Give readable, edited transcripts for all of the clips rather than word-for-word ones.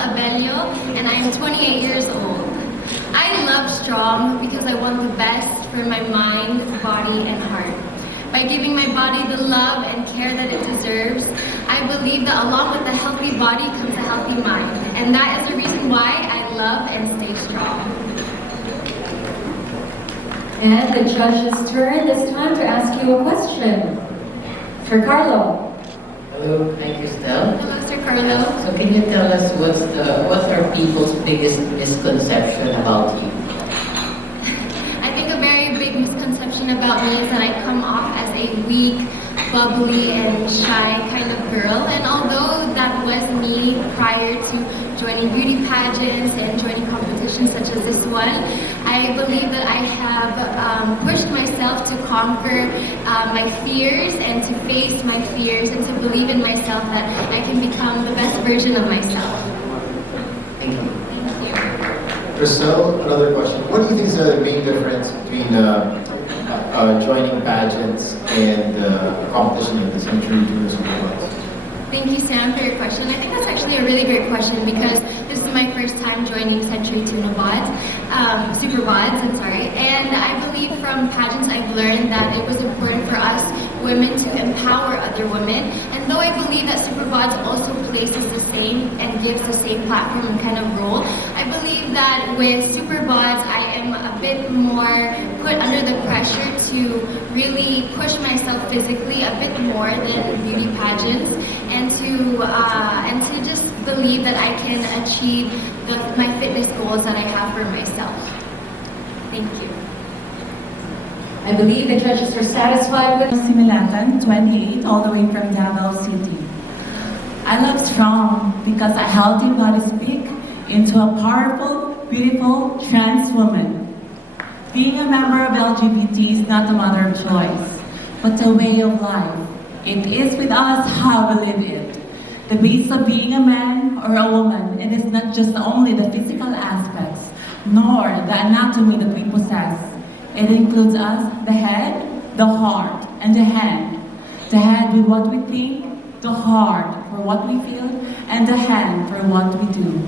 Abello, and I am 28 years old. I love strong because I want the best for my mind, body, and heart. By giving my body the love and care that it deserves, I believe that along with a healthy body comes a healthy mind. And that is the reason why I love and stay strong. And the judge's turn this time to ask you a question. For Carlo. Hello, hi Christelle. Hello, Mr. Carlo. So can you tell us what are people's biggest misconception about you? I think a very big misconception about me is that I come off as a weak, bubbly, and shy kind of girl. And although that was me prior to joining beauty pageants and joining competitions such as this one, I believe that I have pushed myself to conquer my fears and to face my fears and to believe in myself that I can become the best version of myself. Thank you. Thank you. Christelle, another question. What do you think is the main difference between joining pageants and a competition like this, Century Tuna Superbods? Thank you, Sam, for your question. I think that's actually a really great question because this is my first time joining Century Tuna Superbods, and I believe from pageants I've learned that it was important for us women to empower other women. And though I believe that Superbods also places the same and gives the same platform and kind of role, I believe that with Superbods I am a bit more put under the pressure to really push myself physically a bit more than beauty pageants, and to just believe that I can achieve my fitness goals that I have for myself. Thank you. I believe the judges are satisfied with Similatan, 28, all the way from Davao City. I love strong because a healthy body speaks into a powerful, beautiful, trans woman. Being a member of LGBT is not a matter of choice, but a way of life. It is with us how we live it. The base of being a man or a woman, it is not just only the physical aspects, nor the anatomy that we possess. It includes us, the head, the heart, and the hand. The head with what we think, the heart for what we feel, and the hand for what we do.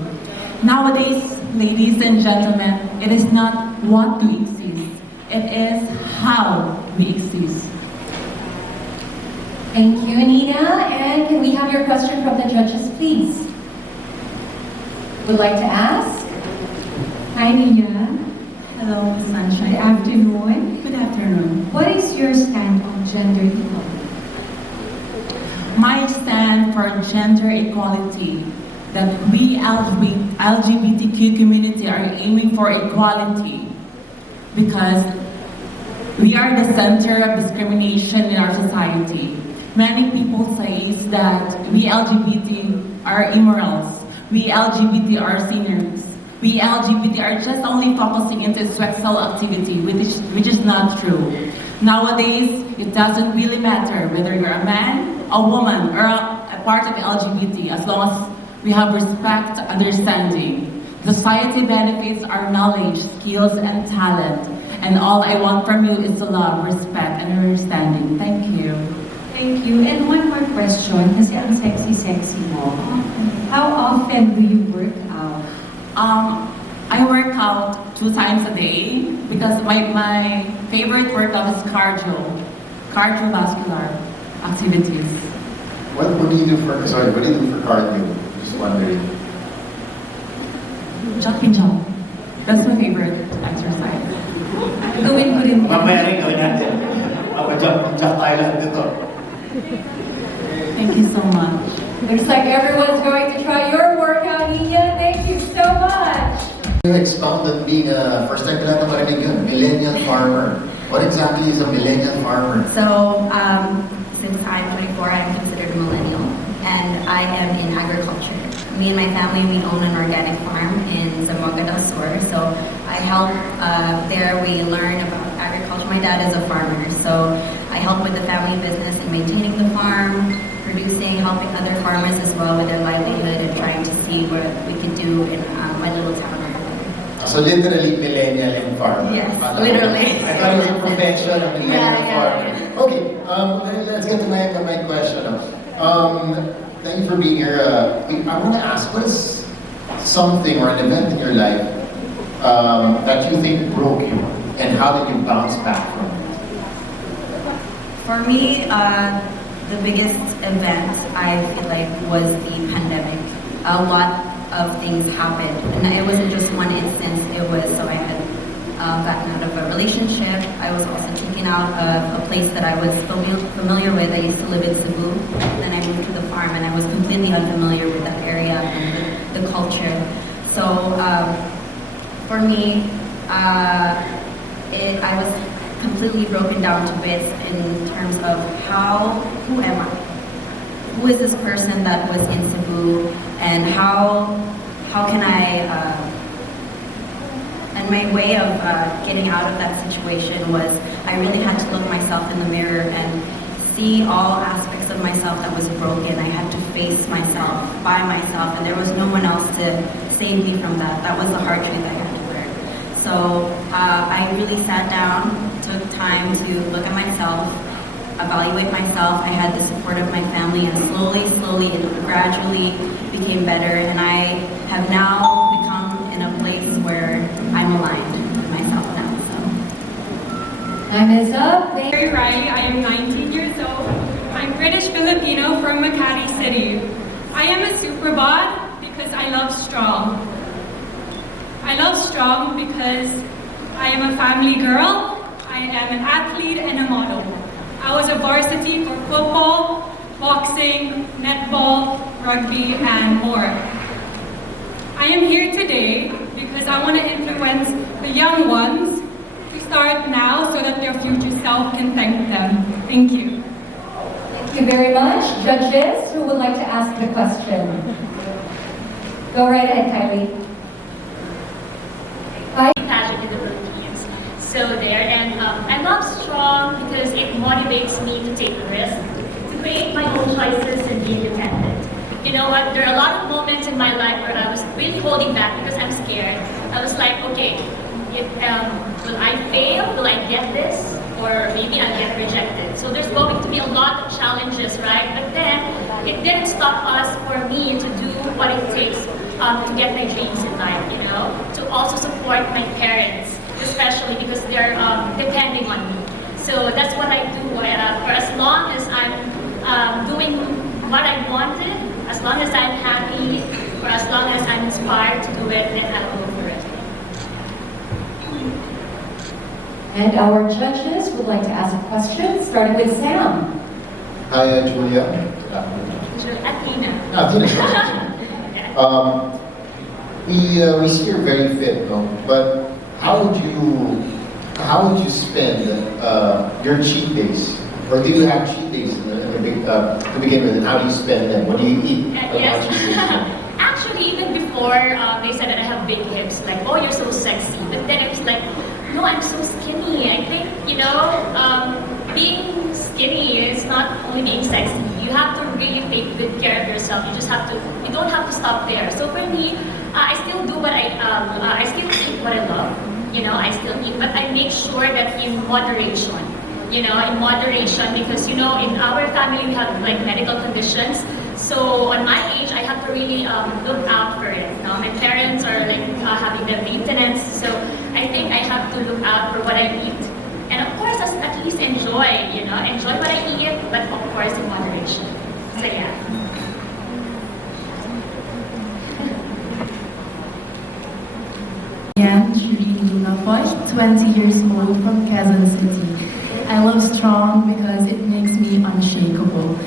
Nowadays, ladies and gentlemen, it is not what we exist, it is how we exist. Thank you, Nina. And can we have your question from the judges, please? Would like to ask? Hi, Nina. Hello, Sunshine. Good afternoon. Good afternoon. What is your stand on gender equality? My stand for gender equality, that we LGBTQ community are aiming for equality because we are the center of discrimination in our society. Many people say that we LGBT are immorals, we LGBT are sinners, we LGBT are just only focusing into sexual activity, which is not true. Nowadays, it doesn't really matter whether you're a man, a woman, or a part of LGBT, as long as we have respect, understanding. Society benefits our knowledge, skills, and talent. And all I want from you is to love, respect, and understanding. Thank you. Thank you. And one more question, kasi ang sexy mo. How often do you work out? I work out 2 times a day because my favorite workout is cardiovascular activities. What do you do for cardio? Just wondering. Jumping jump. That's my favorite exercise. Gawin ko rin. Mamaya rin gawin natin. Mag-jump tayo lahat dito. Thank you so much. Looks like everyone's going to try your workout, Nina. Thank you so much. You expound on being a first time ko lang marinig yun, millennial farmer. What exactly is a millennial farmer? So, since I'm 24, I'm considered a millennial, and I am in agriculture. Me and my family, we own an organic farm in Zamboanga del Sur, so I help there. We learn about agriculture. My dad is a farmer, so I help with the family business and maintaining the farm, producing, helping other farmers as well with their livelihood, and trying to see what we could do in my little town. So literally millennial and farmer. Yes, literally. I thought it was a profession of millennial farmer. Yeah. Okay, let's get to my question. Thank you for being here. I want to ask, what is something or an event in your life that you think broke you, and how did you bounce back from it? For me, the biggest event I feel like was the pandemic. A lot of things happened, and it wasn't just one instance. It was so I had gotten out of a relationship. I was also taken out of a place that I was familiar with. I used to live in Cebu. Then I moved to the farm, and I was completely unfamiliar with that area and the culture. So for me, I was completely broken down to bits in terms of who am I? Who is this person that was in Cebu, and how can I, and my way of getting out of that situation was I really had to look myself in the mirror and see all aspects of myself that was broken. I had to face myself by myself, and there was no one else to save me from that. That was the hard truth I had to learn. So I really sat down, took time to look at myself, evaluate myself. I had the support of my family, and slowly and gradually became better. And I have now become in a place where I'm aligned with myself now. So. Time is up. Riley, I am 19 years old. I'm British Filipino from Makati City. I am a Superbod because I love strong. I love strong because I am a family girl, I am an athlete and a model. I was a varsity for football, boxing, netball, rugby, and more. I am here today because I want to influence the young ones to start now so that their future self can thank them. Thank you. Thank you very much. Judges, who would like to ask the question? Go right ahead, Kylie. Pageant in the Philippines. So there, and I love strong because it motivates me to take risks, to create my own choices and be independent. You know what, there are a lot of moments in my life where I was really holding back because I'm scared. I was like, okay, will I fail? Will I get this? Or maybe I'll get rejected. So there's going to be a lot of challenges, right? But then, it didn't stop us for me to do what it takes to get my dreams in life, you know, to also support my parents, especially because they're depending on me. So that's what I do for as long as I'm doing what I wanted, as long as I'm happy, for as long as I'm inspired to do it, and I'll go for it. And our judges would like to ask a question, starting with Sam. Hi, Julia. Athena. Athena. We see you're very fit, no? But how would you spend your cheat days? Or do you have cheat days to begin with? And how do you spend them? What do you eat? Yes. Actually, even before they said that I have big hips, like, oh, you're so sexy. But then it was like, no, I'm so skinny. I think, you know, being skinny is not only being sexy. You have to really take good care of yourself. You don't have to stop there. So for me, I still do what I still eat what I love. You know, I still eat, but I make sure that in moderation. You know, in moderation, because, you know, in our family we have like medical conditions. So on my age, I have to really look out for it. You know, my parents are like having their maintenance, so I think I have to look out for what I eat. And of course, at least enjoy what I eat, but of course in moderation. So yeah. Vienne, 20 years old from Quezon City. I love strong because it makes me unshakable.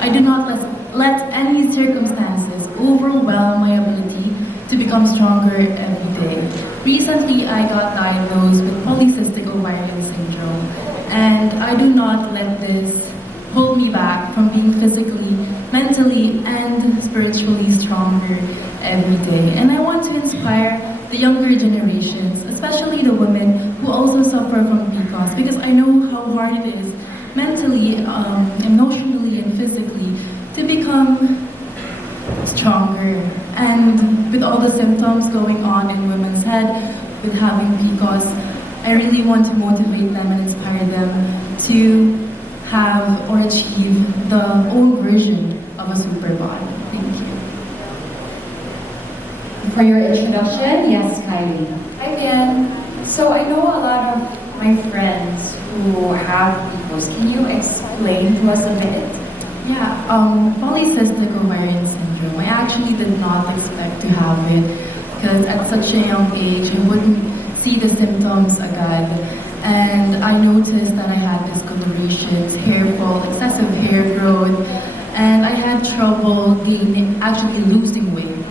I do not let any circumstances overwhelm my ability to become stronger every day. Recently, I got diagnosed with Polycystic Ovarian syndrome, and I do not let this hold me back from being physically, mentally, and spiritually stronger every day. And I want to inspire the younger generations, especially the women who also suffer from PCOS, because I know how hard it is mentally, emotionally, and physically to become stronger. And with all the symptoms going on in women's head with having PCOS, I really want to motivate them and inspire them to have or achieve the own version of a super body. Thank you. For your introduction, yes, Kylie. Hi, Vienne. So I know a lot of my friends who have PCOS. Can you explain to us a bit? Yeah, polycystic ovarian syndrome. I actually did not expect to have it because at such a young age I wouldn't see the symptoms agad. And I noticed that I had discolorations, hair fall, excessive hair growth, and I had trouble actually losing weight.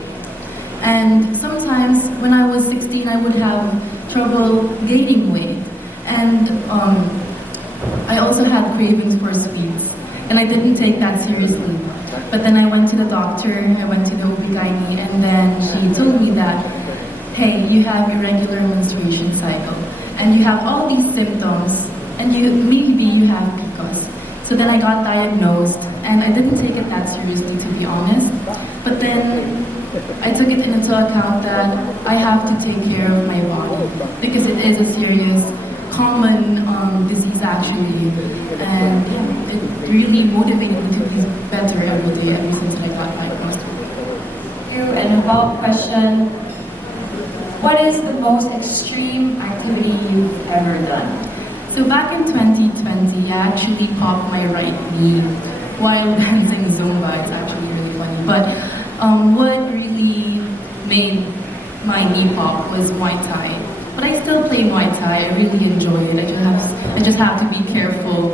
And sometimes when I was 16, I would have trouble gaining weight. And I also had cravings for sweets. And I didn't take that seriously. But then I went to the doctor, I went to the OB/GYN, and then she told me that, hey, you have irregular menstruation cycle, and you have all these symptoms, and maybe you have PCOS. So then I got diagnosed, and I didn't take it that seriously, to be honest. But then I took it into account that I have to take care of my body, because it is a serious, common disease actually, and it really motivated me to be better every day ever since I got diagnosed. Thank you. And a follow-up question. What is the most extreme activity you've ever done? So back in 2020, I actually popped my right knee while dancing Zumba. It's actually really funny. But what really made my knee pop was Muay Thai. But I still play Muay Thai. I really enjoy it. I just have to be careful.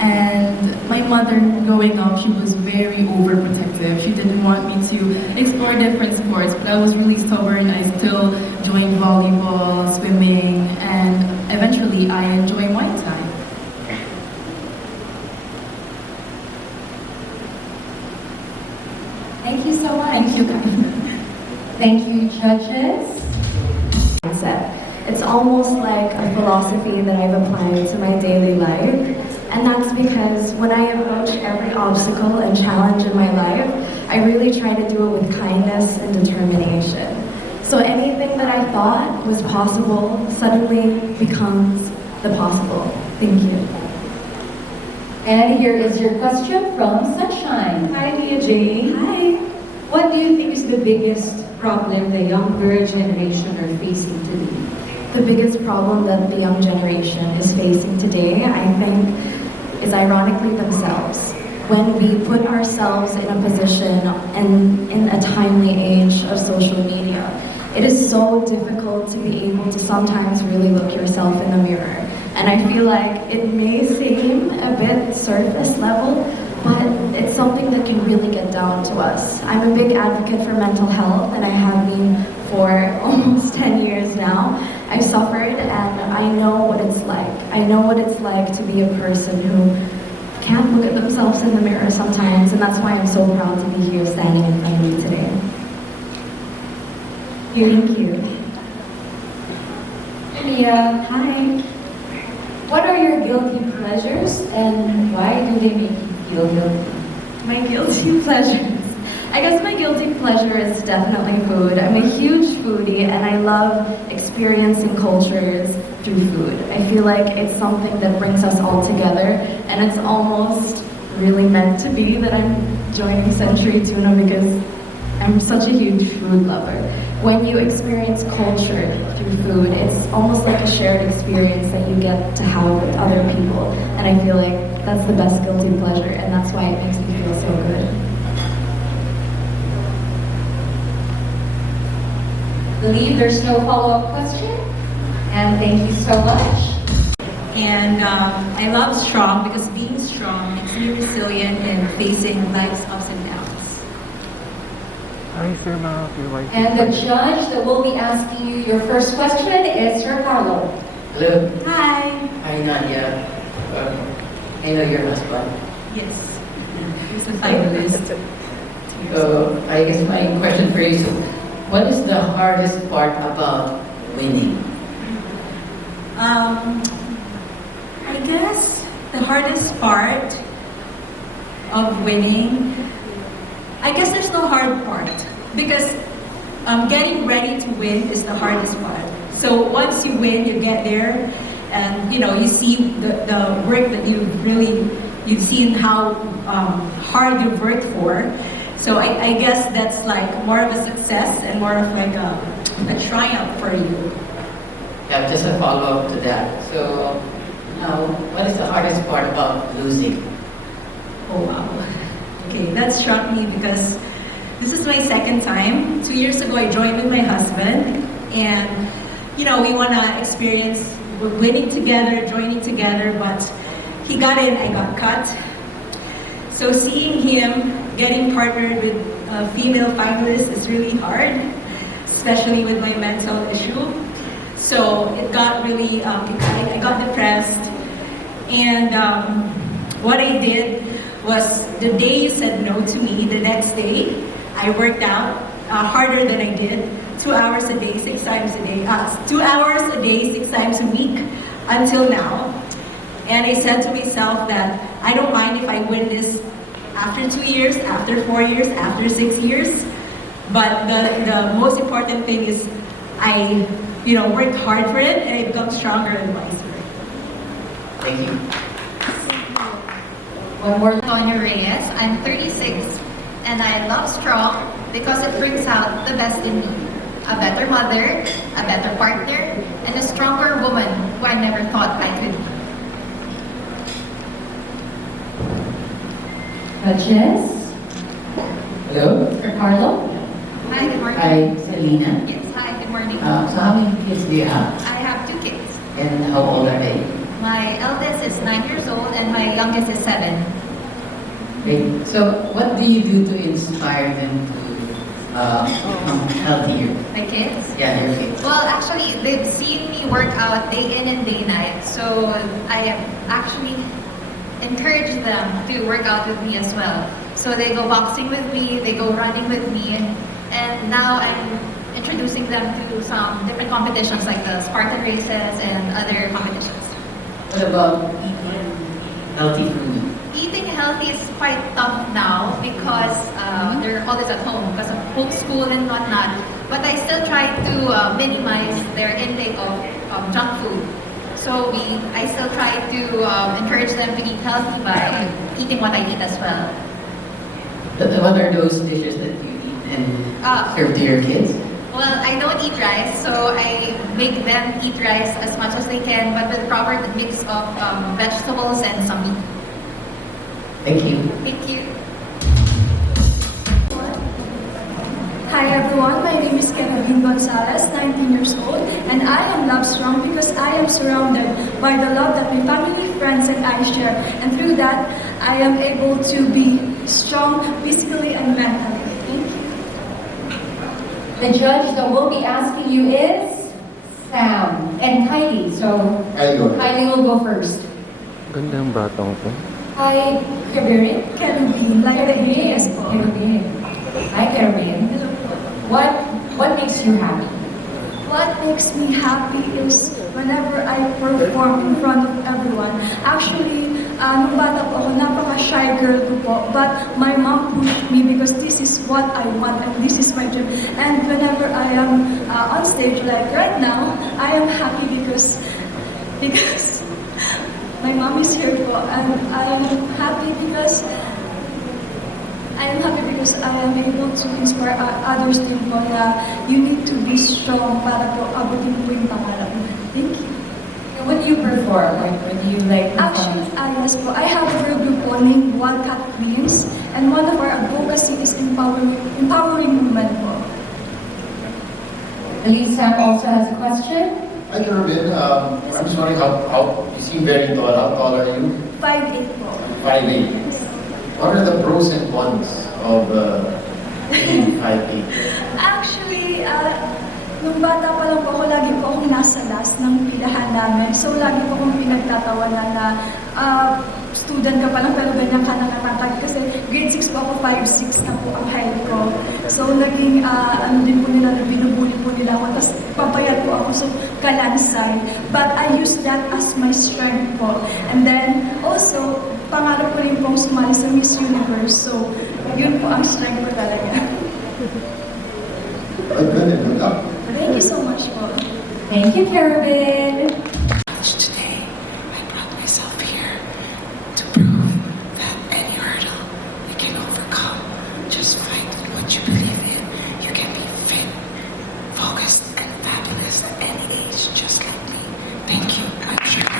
And my mother, growing up, she was very overprotective. She didn't want me to explore different sports, but I was really stubborn. I still joined volleyball, swimming, and eventually I enjoy Muay Thai. Thank you so much. Thank you, guys. Thank you, judges. It's almost like a philosophy that I've applied to my daily life. And that's because when I approach every obstacle and challenge in my life, I really try to do it with kindness and determination. So anything that I thought was possible suddenly becomes the possible. Thank you. And here is your question from Sunshine. Hi, Nia Janie. Hi. What do you think is the biggest problem the younger generation are facing today? The biggest problem that the young generation is facing today, I think, is ironically themselves. When we put ourselves in a position and in a timely age of social media, it is so difficult to be able to sometimes really look yourself in the mirror. And I feel like it may seem a bit surface level, but it's something that can really get down to us. I'm a big advocate for mental health, and I have been for almost 10 years now. I've suffered, and I know what it's like. I know what it's like to be a person who can't look at themselves in the mirror sometimes, and that's why I'm so proud to be here standing in front of you today. Thank you. Nadia, Hi. what are your guilty pleasures and why do they make you feel guilty? My guilty pleasures. I guess my guilty pleasure is definitely food. I'm a huge foodie and I love experiencing cultures through food. I feel like it's something that brings us all together, and it's almost really meant to be that I'm joining Century Tuna because I'm such a huge food lover. When you experience culture through food, it's almost like a shared experience that you get to have with other people. And I feel like that's the best guilty pleasure, and that's why it makes me feel so good. I believe there's no follow-up question. And thank you so much. And I love strong because being strong makes me resilient in facing life's ups and downs. Hi, Sir Ma. And the judge that will be asking you your first question is Sir Carlo. Hello. Hi. Hi, Nadia. I know your husband. Yes. He's a finalist. So I guess my question for you is, what is the hardest part about winning? I guess the hardest part of winning, I guess there's no hard part because getting ready to win is the hardest part. So once you win, you get there, and you see the work that you've seen how hard you've worked for, So I guess that's like more of a success and more of like a triumph for you. Yeah, just a follow-up to that. So, now, what is the hardest part about losing? Oh wow. Okay, that struck me because this is my second time. 2 years ago, I joined with my husband, and we want to experience winning together, joining together, but he got in, I got cut. So seeing him getting partnered with female finalists is really hard, especially with my mental issue. So it got really, I got depressed, and what I did was the day you said no to me, the next day, I worked out harder than I did, 2 hours a day, 6 times a day, 2 hours a day, 6 times a week, until now. And I said to myself that I don't mind if I win this after 2 years, after 4 years, after 6 years. But the most important thing is I, worked hard for it, and I become stronger and wiser. Thank you. One more. Tonya Reyes. I'm 36, and I love strong because it brings out the best in me. A better mother, a better partner, and a stronger woman who I never thought I could be. Jess? Hello? Carlo? Hi, good morning. Hi, Selena. Yes, hi, good morning. So how many kids do you have? I have 2 kids. And how old are they? My eldest is 9 years old, and my youngest is 7. Okay. So what do you do to inspire them to become healthier? My kids? Yeah, your kids. Well, actually, they've seen me work out day in and day night, so I have actually encouraged them to work out with me as well. So they go boxing with me, they go running with me, and now I'm introducing them to some different competitions like the Spartan races and other competitions. What about eating healthy food? Eating healthy is quite tough now because they're always at home because of school and whatnot. But I still try to minimize their intake of junk food. So I still try to encourage them to eat healthy by eating what I eat as well. What are those dishes that you eat and serve to your kids? Well, I don't eat rice, so I make them eat rice as much as they can, but with proper mix of vegetables and some meat. Thank you. Thank you. Hi everyone, my name is Kevin Gonzalez, 19 years old, and I am Love Strong because I am surrounded by the love that my family, friends, and I share. And through that, I am able to be strong physically and mentally. Thank you. The judge that will be asking you is Sam and Kylie. So Kylie will go first. Gandang batang ko. Hi, Caribbean. Caribbean, like the yes. Caribbean. Hi, Caribbean. What makes you happy? What makes me happy is whenever I perform in front of everyone. Actually, nung bata po ako, napaka-shy girl ko po. But my mom pushed me because this is what I want and this is my dream. And whenever I am on stage, like right now, I am happy because my mom is here po. And I am happy because I am able to inspire others din po na you need to be strong para po abutin po yung pangarap. Thank you. When you perform, when you perform? Actually, yes po. I have a group po named Wildcat Queens, and one of our advocacy is empowering women po. Elisa also has a question. Hi, Caribbean. I'm just wondering how you seem very tall. How tall are you? 5'8" po. 5'8". What are the pros and cons of being 5'8"? Actually, nung bata pa lang po ako, lagi po akong nasa last ng pilahan namin. So, lagi po akong pinagtatawanan na student ka pa lang pero ganyan ka nakatangkad. Kasi grade 6 po ako, 5'6" na po ang height ko. So, naging din po nila, binubuli po nila ako. Tapos, papayat po ako sa kalansay. But I use that as my strength po. And then, also, pangarap ko rin pong sumali sa Miss Universe. So, yun po ang strength ko talaga. Good luck. Thank you so much po. Thank you, Caribbean. Today, I brought myself here to prove that any hurdle we can overcome. Just fight. is just like me. Thank you. I'm Shirley.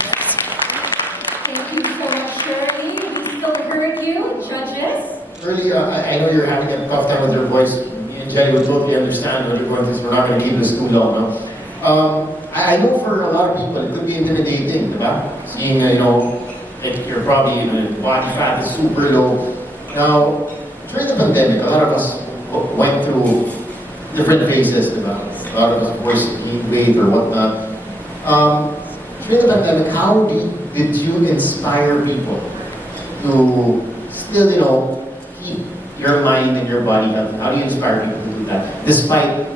Thank you so much, Shirley. We still heard you, judges. Shirley, I know you're having a tough time with your voice. Me and Jenny would totally understand what you're going through, so we're not going to keep this too long. No? I know for a lot of people it could be intimidating, right? Seeing, like you're probably, body fat is super low. Now, during the pandemic, a lot of us went through different phases, right? A lot of us, of course, gained weight or whatnot. During the pandemic, how did you inspire people to still, keep your mind and your body healthy? How do you inspire people to do that? Despite,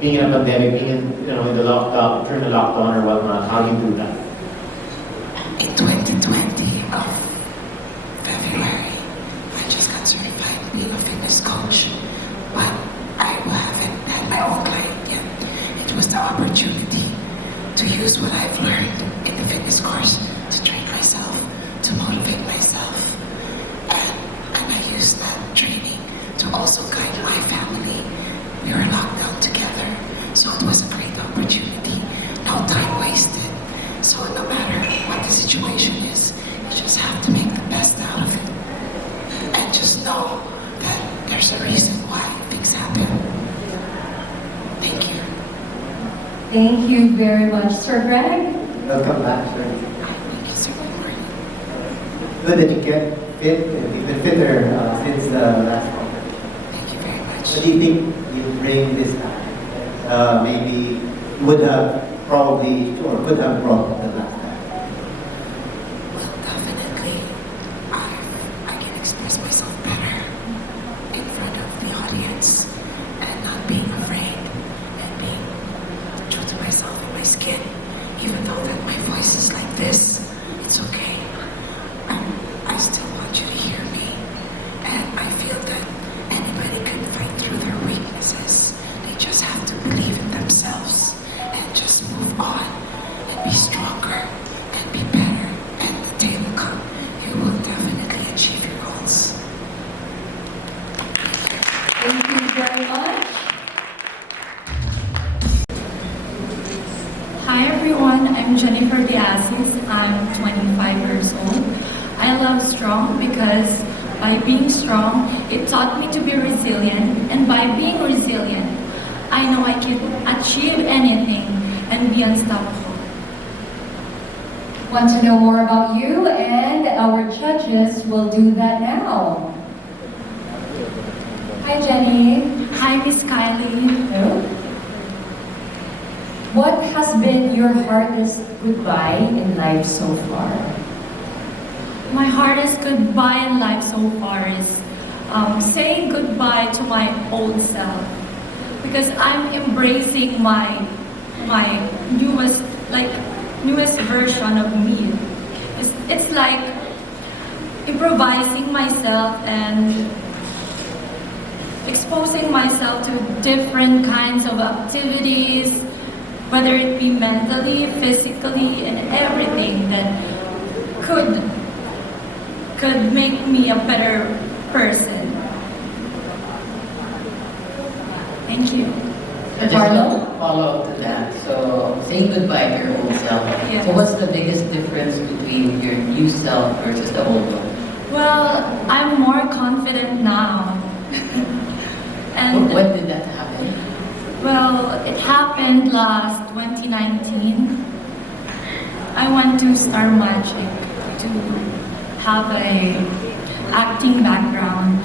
being in a pandemic, being in the lockdown, during the lockdown or whatnot, how do you do that? In 2020 of February, I just got certified being a fitness coach, but I haven't had my own client yet. It was the opportunity to use what I've learned in the fitness course to train myself, to motivate myself, and I used that training to also guide my family. We were locked down together, so it was a great opportunity. No time wasted. So no matter what the situation is, you just have to make the best out of it. And just know that there's a reason why things happen. Thank you. Thank you very much, Sir Greg. Welcome back, sir. Thank you so much. Good that you get fit and even fitter since the last conference. Thank you very much. What do you think you bring this time? Maybe you would have probably or could have brought the last time. Well, definitely, I can express myself better in front of the audience and not being afraid and being true to myself and my skin. Even though that my voice is like this, it's okay. I still want you to hear me, and I feel that anybody can fight through their weaknesses. They just have to believe in themselves and just move on and be stronger and be better, and the day will come. You will definitely achieve your goals. Thank you very much. Hi everyone, I'm Jennifer Diazis. I'm 25 years old. I love strong because by being strong, it taught me to be resilient, and by being resilient, I know I can achieve anything and be unstoppable. Want to know more about you, and our judges will do that now. Hi, Jenny. Hi, Miss Kylie. Hello. What has been your hardest goodbye in life so far? My hardest goodbye in life so far is saying goodbye to my old self, because I'm embracing my newest version of me. It's like improvising myself and exposing myself to different kinds of activities, whether it be mentally, physically, and everything that could make me a better person. Thank you. Just to follow up to that. So saying goodbye to your old self. Yes. So what's the biggest difference between your new self versus the old one? Well, I'm more confident now. And when did that happen? well, it happened last 2019. I went to Star Magic to have a acting background.